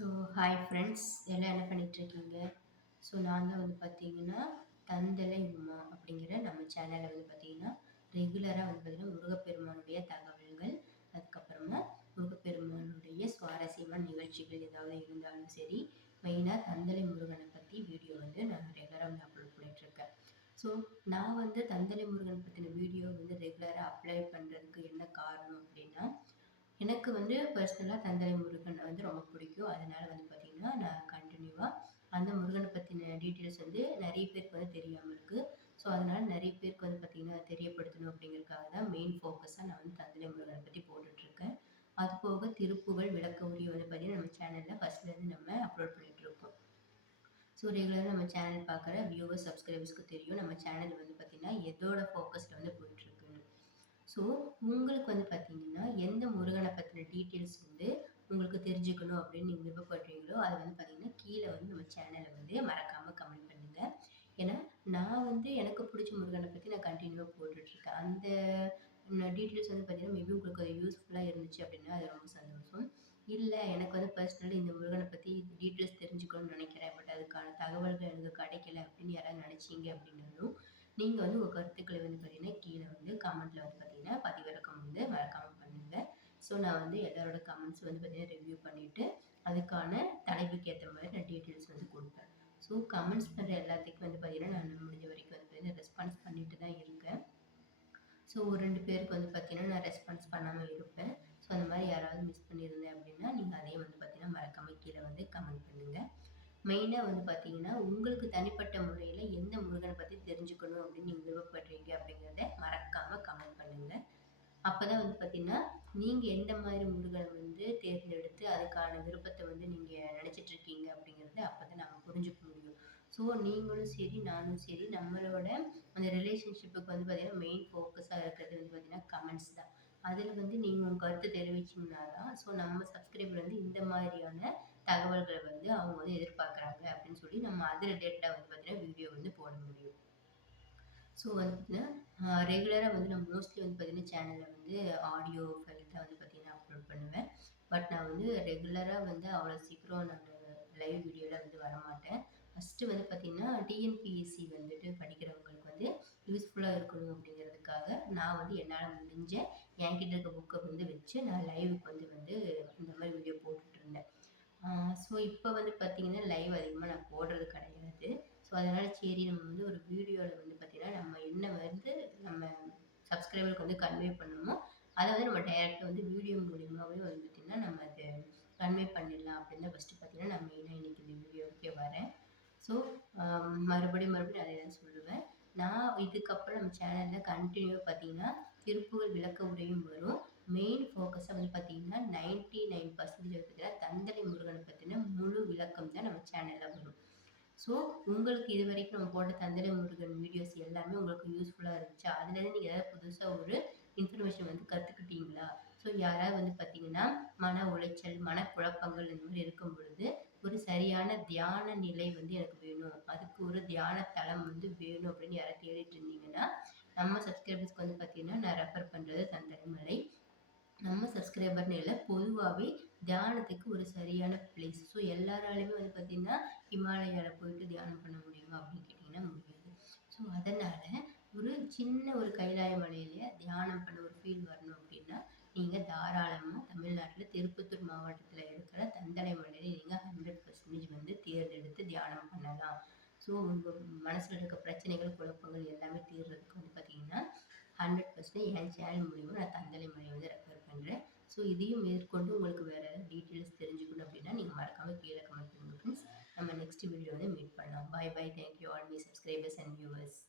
So hi friends எல்லாம் என்ன பண்ணிகிட்ருக்கீங்க ஸோ நான் தான் வந்து பார்த்தீங்கன்னா தந்தலை உமா அப்படிங்கிற நம்ம சேனலில் வந்து பார்த்தீங்கன்னா ரெகுலராக வந்து பார்த்திங்கன்னா முருகப்பெருமானுடைய தகவல்கள் அதுக்கப்புறமா முருகப்பெருமானுடைய சுவாரஸ்யமான நிகழ்ச்சிகள் ஏதாவது இருந்தாலும் சரி மெயினாக தந்தலை முருகனை பற்றி வீடியோ வந்து நான் ரெகுலராக வந்து அப்லோட் பண்ணிகிட்ருக்கேன் ஸோ நான் வந்து தந்தலை முருகன் பற்றின வீடியோ வந்து ரெகுலராக அப்ளை பண்ணுறதுக்கு என்ன காரணம் அப்படின்னு எனக்கு வந்து பர்சனலாக தந்தலை முருகன் வந்து ரொம்ப பிடிக்கும். அதனால் வந்து பார்த்திங்கன்னா நான் கண்டினியூவாக அந்த முருகனை பற்றின டீட்டெயில்ஸ் வந்து நிறைய பேருக்கு வந்து தெரியாமல் இருக்குது ஸோ அதனால் நிறைய பேருக்கு வந்து பார்த்திங்கன்னா தெரியப்படுத்தணும் அப்படிங்கிறதுக்காக தான் மெயின் ஃபோக்கஸாக நான் வந்து தந்தலை முருகனை பற்றி போட்டுட்ருக்கேன் அது போக திருப்புகள் விளக்க உரிய வந்து பார்த்திங்கன்னா நம்ம சேனலில் ஃபஸ்ட்லேருந்து நம்ம அப்லோட் பண்ணிகிட்ருக்கோம் ஸோ ரெகுலராக நம்ம சேனல் பார்க்குற வியூவர்ஸ் சப்ஸ்கிரைபர்ஸ்க்கு தெரியும். நம்ம சேனல் வந்து பார்த்திங்கன்னா எதோட ஃபோக்கஸில் வந்து போயிட்டுருக்குன்னு ஸோ உங்களுக்கு வந்து பார்த்தீங்கன்னா எந்த முருகனை பற்றின டீட்டெயில்ஸ் வந்து உங்களுக்கு தெரிஞ்சுக்கணும் அப்படின்னு நீங்கள் விருப்பப்படுறீங்களோ அது வந்து பார்த்தீங்கன்னா கீழே வந்து நம்ம சேனலை வந்து மறக்காமல் கமெண்ட் பண்ணுங்கள் ஏன்னா நான் வந்து எனக்கு பிடிச்ச முருகனை பற்றி நான் கண்டினியூவாக போட்டுட்ருக்கேன். அந்த டீட்டெயில்ஸ் வந்து பார்த்தீங்கன்னா மேபி உங்களுக்கு அது யூஸ்ஃபுல்லாக இருந்துச்சு அப்படின்னா அது ரொம்ப சந்தோஷம். இல்லை எனக்கு வந்து பர்சனலி இந்த முருகனை பற்றி டீட்டெயில்ஸ் தெரிஞ்சுக்கணும்னு நினைக்கிறேன். பட் அதுக்கான தகவல்கள் எனக்கு கிடைக்கல அப்படின்னு யாராவது நினச்சிங்க அப்படின்னாலும் நீங்கள் வந்து உங்கள் கருத்துக்களை வந்து பார்த்தீங்கன்னா கீழே வந்து கமெண்ட்டில் வந்து பார்த்தீங்கன்னா பதிவிறக்கம் வந்து மறக்காமல் பண்ணுங்கள் ஸோ நான் வந்து எல்லாரோட கமெண்ட்ஸ் வந்து பார்த்தீங்கன்னா ரிவ்யூ பண்ணிவிட்டு அதுக்கான தலைப்புக்கு ஏற்ற மாதிரி நான் டீட்டெயில்ஸ் வந்து கொடுப்பேன். ஸோ கமெண்ட்ஸ் பண்ணுற எல்லாத்துக்கும் வந்து பார்த்தீங்கன்னா நான் முடிஞ்ச வரைக்கும் வந்து பார்த்தீங்கன்னா ரெஸ்பான்ஸ் பண்ணிட்டு தான் இருக்கேன். ஸோ ஒரு ரெண்டு பேருக்கு வந்து பார்த்தீங்கன்னா நான் ரெஸ்பான்ஸ் பண்ணாமல் இருப்பேன். ஸோ அந்த மாதிரி யாராவது மிஸ் பண்ணியிருந்தேன் அப்படின்னா நீங்கள் அதையும் வந்து பார்த்தீங்கன்னா மறக்காமல் கீழே வந்து கமெண்ட் பண்ணுங்கள் மெயினாக வந்து பார்த்தீங்கன்னா உங்களுக்கு தனிப்பட்ட முறையில் எந்த முருகனை பற்றி தெரிஞ்சுக்கணும் அப்படின்னு நீங்கள் விருப்பப்படுறீங்க அப்படிங்கிறத மறக்காமல் கமெண்ட் பண்ணுங்கள் அப்போ தான் வந்து பார்த்திங்கன்னா நீங்கள் எந்த மாதிரி முருகனை வந்து தேர்ந்தெடுத்து அதுக்கான விருப்பத்தை வந்து நீங்கள் நினச்சிட்ருக்கீங்க அப்படிங்கிறத அப்போ தான் நம்ம புரிஞ்சுக்க முடியும். ஸோ நீங்களும் சரி நானும் சரி நம்மளோட அந்த ரிலேஷன்ஷிப்புக்கு வந்து பார்த்திங்கன்னா மெயின் ஃபோக்கஸாக இருக்கிறது வந்து பார்த்திங்கன்னா கமெண்ட்ஸ் தான். அதில் வந்து நீங்கள் உங்கள் கருத்து தெரிவிச்சிங்கன்னா தான் ஸோ நம்ம சப்ஸ்கிரைபர் வந்து இந்த மாதிரியான தகவல்களை வந்து அவங்க வந்து எதிர்பார்க்குறாங்க அப்படின்னு சொல்லி நம்ம அது ரிலேட்டடாக வந்து பார்த்திங்கன்னா வீடியோ வந்து போட முடியும். ஸோ வந்து ரெகுலராக வந்து நான் மோஸ்ட்லி வந்து பார்த்திங்கன்னா சேனலில் வந்து ஆடியோ ஃபைல் தான் வந்து பார்த்திங்கன்னா அப்லோட் பண்ணுவேன். பட் நான் வந்து ரெகுலராக வந்து அவ்வளோ சீக்கிரம் நான் லைவ் வீடியோவில் வந்து வரமாட்டேன். ஃபஸ்ட்டு வந்து பார்த்திங்கன்னா டிஎன்பிஎஸ்சி வந்துட்டு படிக்கிறவங்களுக்கு வந்து யூஸ்ஃபுல்லாக இருக்கணும் அப்படிங்கிறதுக்காக நான் வந்து என்னால் முடிஞ்ச என்கிட்ட இருக்க புக்கை வந்து வச்சு நான் லைவுக்கு வந்து வந்து இந்த மாதிரி வீடியோ போட்டுட்ருந்தேன் ஸோ இப்போ வந்து பார்த்திங்கன்னா லைவ் அதிகமாக நான் போடுறது கிடையாது. ஸோ அதனால் சரி நம்ம வந்து ஒரு வீடியோவில் வந்து பார்த்திங்கன்னா நம்ம சப்ஸ்கிரைபருக்கு வந்து கன்வே பண்ணணுமோ அதை வந்து நம்ம டைரெக்டாக வந்து வீடியோ மூலியமாகவே வந்து பார்த்திங்கன்னா நம்ம அதை கன்வே பண்ணிடலாம் அப்படின்னு தான் ஃபஸ்ட்டு பார்த்திங்கன்னா நான் மெயினாக இன்றைக்கி இந்த வீடியோவுக்கே வரேன். ஸோ மறுபடியும் மறுபடியும் அதை தான் சொல்லுவேன். நான் இதுக்கப்புறம் நம்ம சேனலில் கண்டினியூவாக பார்த்தீங்கன்னா திருப்புகள் விளக்க உரையும் வரும். மெயின் ஃபோக்கஸாக வந்து பார்த்தீங்கன்னா நைன்ட்டி நைன் பர்சன்டேஜ் பார்த்தீங்கன்னா தந்தலை முருகனை பற்றின முழு விளக்கம் தான் நம்ம சேனலில் ஸோ உங்களுக்கு இது வரைக்கும் நம்ம போட்ட தந்திர முருகன் வீடியோஸ் எல்லாமே உங்களுக்கு யூஸ்ஃபுல்லாக இருந்துச்சு. அதுலேருந்து நீங்கள் ஏதாவது புதுசாக ஒரு இன்ஃபர்மேஷன் வந்து கற்றுக்கிட்டீங்களா ஸோ யாராவது வந்து பார்த்தீங்கன்னா மன உளைச்சல் மனக்குழப்பங்கள் இந்த மாதிரி இருக்கும் பொழுது ஒரு சரியான தியான நிலை வந்து எனக்கு வேணும். அதுக்கு ஒரு தியான தளம் வந்து வேணும் அப்படின்னு யாராவது தேடிட்டு இருந்தீங்கன்னா நம்ம சப்ஸ்கிரைபர்ஸ்க்கு வந்து பார்த்தீங்கன்னா நான் ரெஃபர் பண்ணுறது தந்தரமலை. நம்ம சப்ஸ்கிரைபர்னு இல்லை பொதுவாகவே தியானத்துக்கு ஒரு சரியான பிளேஸ் ஸோ எல்லாராலையுமே வந்து பார்த்திங்கன்னா ஹிமாலயாவில் போயிட்டு தியானம் பண்ண முடியுமா அப்படின்னு கேட்டிங்கன்னா முடியாது. ஸோ அதனால் ஒரு சின்ன ஒரு கைலாய மலையிலேயே தியானம் பண்ண ஒரு ஃபீல் வரணும் அப்படின்னா நீங்கள் தாராளமாக தமிழ்நாட்டில் திருப்பத்தூர் மாவட்டத்தில் இருக்கிற தந்தலை மலையில் நீங்கள் ஹண்ட்ரட் பர்சன்டேஜ் வந்து தேர்ந்தெடுத்து தியானம் பண்ணலாம். ஸோ உங்கள் மனசில் இருக்க பிரச்சனைகள் குழப்பங்கள் எல்லாமே தீர்றதுக்கு வந்து பார்த்தீங்கன்னா ஹண்ட்ரட் பர்சன்டேஜ் என் சேனல் மூலிமா நான் தந்தலை மலையை வந்து ரெஃபர் பண்ணுறேன் ஸோ இதையும் மேற்கொண்டு உங்களுக்கு வேறு டீட்டெயில்ஸ் தெரிஞ்சுக்கணும் அப்படின்னா நீங்கள் மறக்காமல் கீழே நெக்ஸ்ட் வீடியோ வந்து மீட் பண்ணலாம் bye bye thank you all me subscribers and viewers